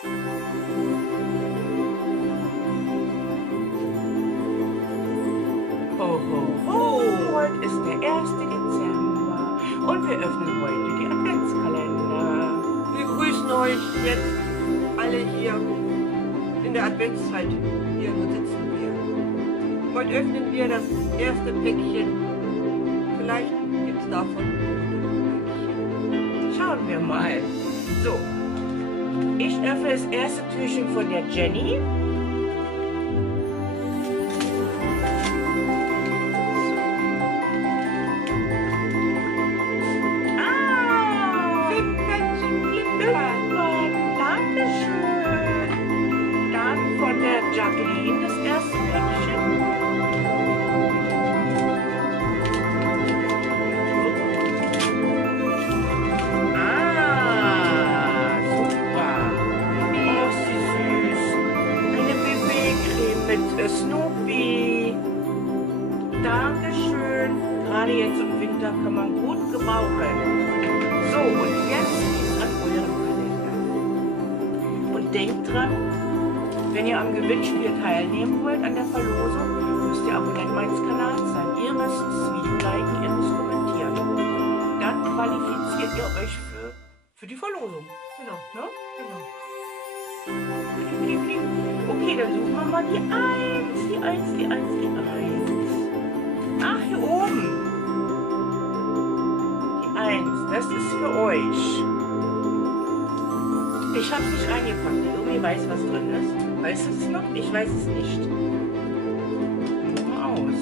Ho, ho, ho! Heute ist der 1. Dezember und wir öffnen heute die Adventskalender. Wir grüßen euch jetzt alle hier in der Adventszeit. Hier, wo sitzen wir? Heute öffnen wir das erste Päckchen. Vielleicht gibt es davon ein Päckchen. Schauen wir mal. So, ich öffne das erste Türchen von der Jenny. Jacqueline, das erste Päckchen. Ah, super. Oh, ist die süß. Eine BB-Creme mit Snoopy. Dankeschön. Gerade jetzt im Winter kann man gut gebrauchen. So, und jetzt geht's an euren Kalender. Und denkt dran, wenn ihr am Gewinnspiel teilnehmen wollt, an der Verlosung, müsst ihr Abonnent meines Kanals sein. Ihr müsst das Video liken, ihr müsst kommentieren. Dann qualifiziert ihr euch für die Verlosung. Genau, ne? Genau. Okay, dann suchen wir mal die 1, die 1, die 1, die 1. Ach, hier oben. Die 1, das ist für euch. Ich habe es nicht eingepackt. Irgendwie weiß, was drin ist. Weißt du es noch? Ich weiß es nicht. Mal aus.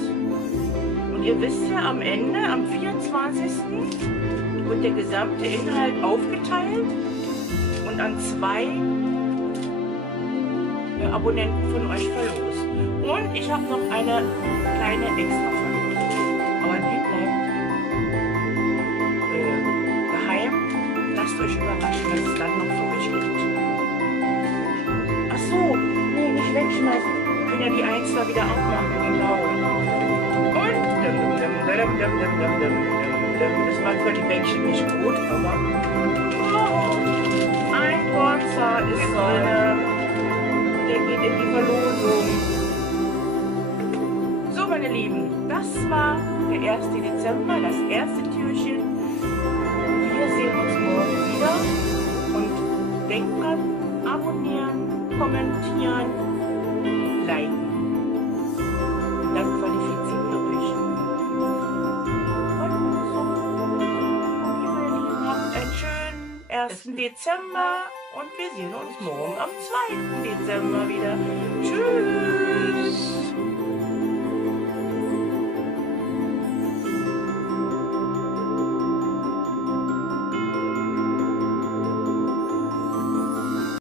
Und ihr wisst ja, am Ende, am 24. wird der gesamte Inhalt aufgeteilt und an 2 Abonnenten von euch verlost. Und ich habe noch eine kleine extra Verlosung. Aber die bleibt geheim. Lasst euch überraschen, was es dann noch für euch gibt. Ach so, nee, nicht wegschmeißen. Wir können ja die 1 da wieder aufmachen, genau. Und das war für die Bäckchen nicht gut, aber ein Porzer ist drin. Der geht in die Verlosung. So, meine Lieben, das war der 1. Dezember, das erste Türchen. Wir sehen uns morgen wieder und denkt dran, abonnieren, kommentieren, liken. Dann qualifiziert ihr euch. Und so. Okay, meine Lieben, habt einen schönen 1. Dezember und wir sehen uns morgen am 2. Dezember wieder. Tschüss!